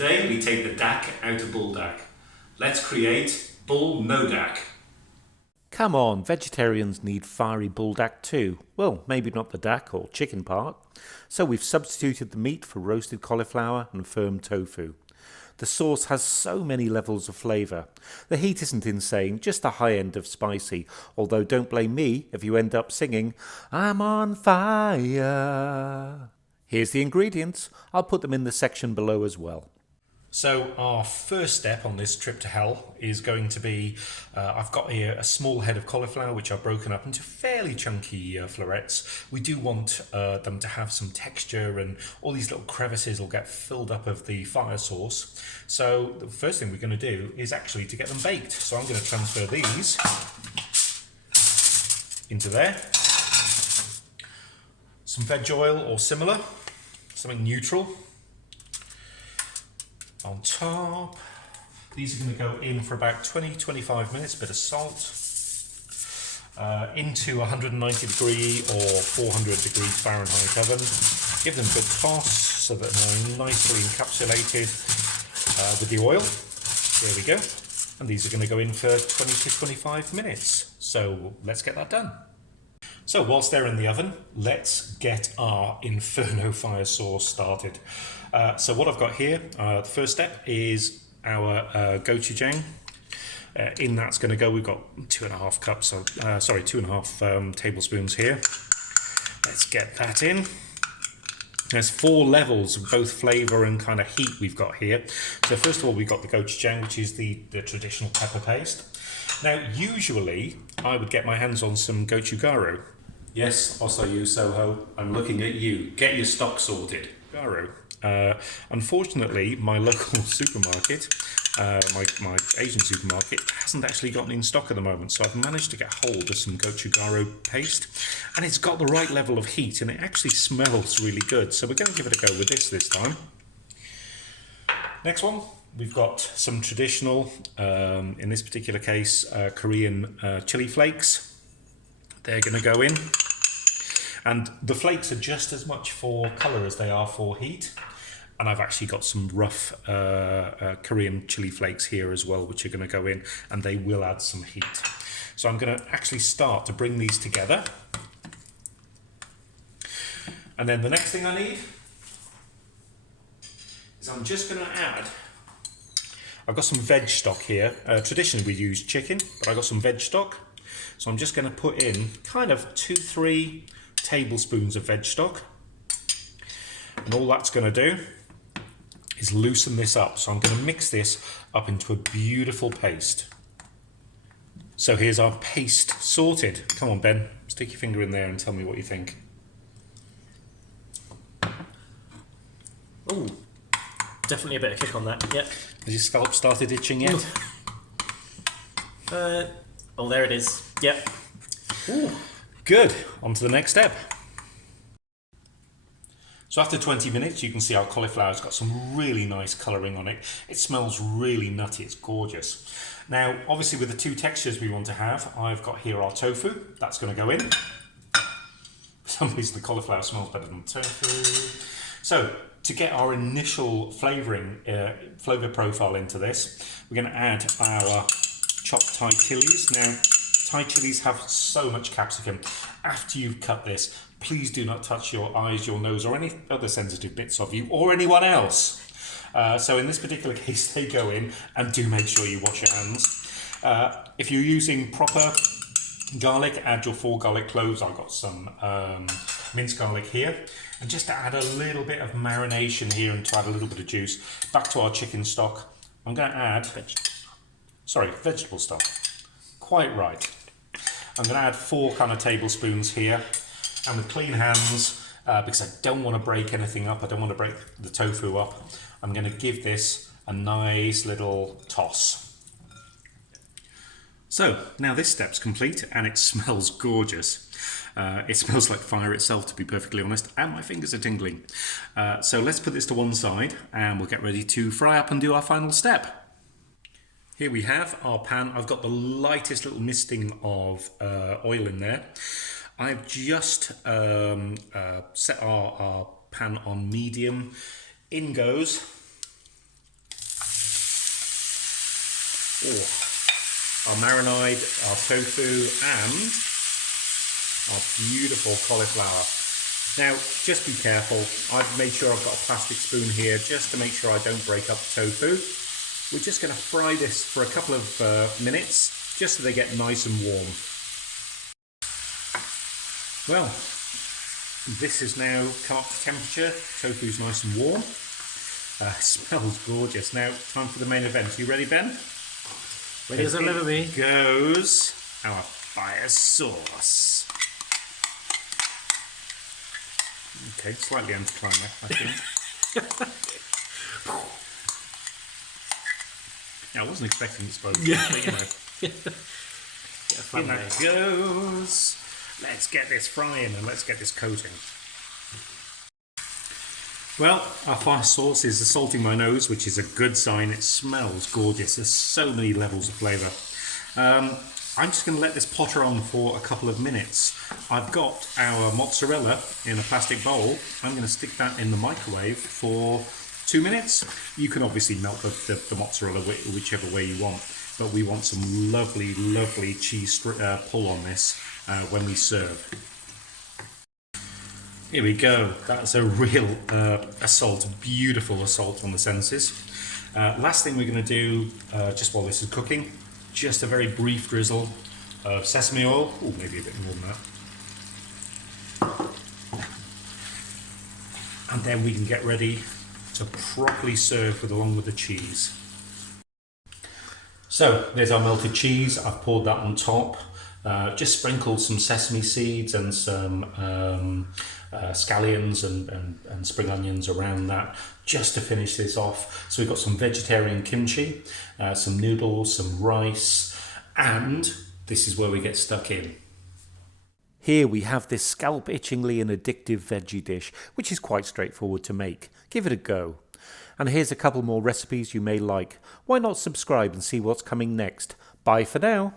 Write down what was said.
Today we take the dak out of Buldak. Let's create Bul no dak. Come on, vegetarians need fiery buldak too. Well, maybe not the dak or chicken part. So we've substituted the meat for roasted cauliflower and firm tofu. The sauce has so many levels of flavour. The heat isn't insane, just the high end of spicy, although don't blame me if you end up singing, "I'm on fire." Here's the ingredients. I'll put them in the section below as well. So our first step on this trip to hell is going to be, I've got here a small head of cauliflower which I've broken up into fairly chunky florets. We do want them to have some texture, and all these little crevices will get filled up of the fire sauce. So the first thing we're going to do is actually to get them baked. So I'm going to transfer these into there. Some veg oil or similar, something neutral. On top, these are going to go in for about 20-25 minutes, a bit of salt, into 190 degree or 400 degree Fahrenheit oven. Give them a good toss so that they're nicely encapsulated with the oil. There we go. And these are going to go in for 20-25 minutes. So let's get that done. So whilst they're in the oven, let's get our Inferno fire sauce started. So what I've got here, the first step is our gochujang. In that's going to go, we've got 2.5 cups, sorry, 2.5 tablespoons here. Let's get that in. There's 4 levels of both flavour and kind of heat we've got here. So first of all, we've got the gochujang, which is the traditional pepper paste. Now, usually, I would get my hands on some gochugaru. Yes, also you, Soho, I'm looking at you. Get your stock sorted. Garu. Unfortunately, my local supermarket, my Asian supermarket, hasn't actually gotten in stock at the moment, so I've managed to get hold of some gochugaru paste, and it's got the right level of heat, and it actually smells really good, so we're going to give it a go with this time. Next one, we've got some traditional, in this particular case, Korean chili flakes. They're going to go in, and the flakes are just as much for colour as they are for heat. And I've actually got some rough Korean chili flakes here as well, which are going to go in, and they will add some heat. So I'm going to actually start to bring these together. And then the next thing I need is I'm just going to add, I've got some veg stock here. Traditionally we use chicken, but I've got some veg stock. So I'm just going to put in kind of 2-3 tablespoons of veg stock. And all that's going to do is loosen this up. So I'm going to mix this up into a beautiful paste. So here's our paste sorted. Come on, Ben, stick your finger in there and tell me what you think. Ooh, definitely a bit of kick on that, yep. Has your scalp started itching yet? Oh, there it is. Yep. Ooh, good. On to the next step. So after 20 minutes, you can see our cauliflower's got some really nice colouring on it. It smells really nutty. It's gorgeous. Now, obviously, with the 2 textures we want to have, I've got here our tofu. That's going to go in. For some reason, the cauliflower smells better than the tofu. So, to get our initial flavouring, flavour profile into this, we're going to add our chopped Thai chilies. Now, Thai chilies have so much capsicum. After you've cut this, please do not touch your eyes, your nose, or any other sensitive bits of you, or anyone else. So in this particular case, they go in, and do make sure you wash your hands. If you're using proper garlic, add your 4 garlic cloves. I've got some minced garlic here. And just to add a little bit of marination here and to add a little bit of juice, back to our chicken stock, I'm going to add vegetable stock. Quite right. I'm going to add 4 kind of tablespoons here, and with clean hands, because I don't want to break anything up, I don't want to break the tofu up, I'm going to give this a nice little toss. So now this step's complete, and it smells gorgeous. It smells like fire itself, to be perfectly honest, and my fingers are tingling. So let's put this to one side, and we'll get ready to fry up and do our final step. Here we have our pan. I've got the lightest little misting of oil in there. I've just set our pan on medium. In goes Oh, our marinade, our tofu, and our beautiful cauliflower. Now, just be careful. I've made sure I've got a plastic spoon here just to make sure I don't break up the tofu. We're just going to fry this for a couple of minutes, just so they get nice and warm. Well, this is now come up to temperature. Tofu's nice and warm. Smells gorgeous. Now, time for the main event. You ready, Ben? Ready as I'll ever be. Goes our fire sauce. Okay, slightly anticlimactic, I think. Yeah, I wasn't expecting it, but you know. In that goes. Let's get this frying and let's get this coating. Well, our fire sauce is assaulting my nose, which is a good sign. It smells gorgeous. There's so many levels of flavour. I'm just going to let this potter on for a couple of minutes. I've got our mozzarella in a plastic bowl. I'm going to stick that in the microwave for 2 minutes. You can obviously melt the mozzarella whichever way you want, but we want some lovely, lovely cheese pull on this when we serve. Here we go. That's a real assault, beautiful assault on the senses. Last thing we're going to do, just while this is cooking, just a very brief drizzle of sesame oil. Oh, maybe a bit more than that. And then we can get ready to properly serve along with the cheese. So there's our melted cheese. I've poured that on top. Just sprinkled some sesame seeds and some scallions and spring onions around that, just to finish this off. So we've got some vegetarian kimchi, some noodles, some rice, and this is where we get stuck in. Here we have this scalp-itchingly and addictive veggie dish, which is quite straightforward to make. Give it a go. And here's a couple more recipes you may like. Why not subscribe and see what's coming next? Bye for now.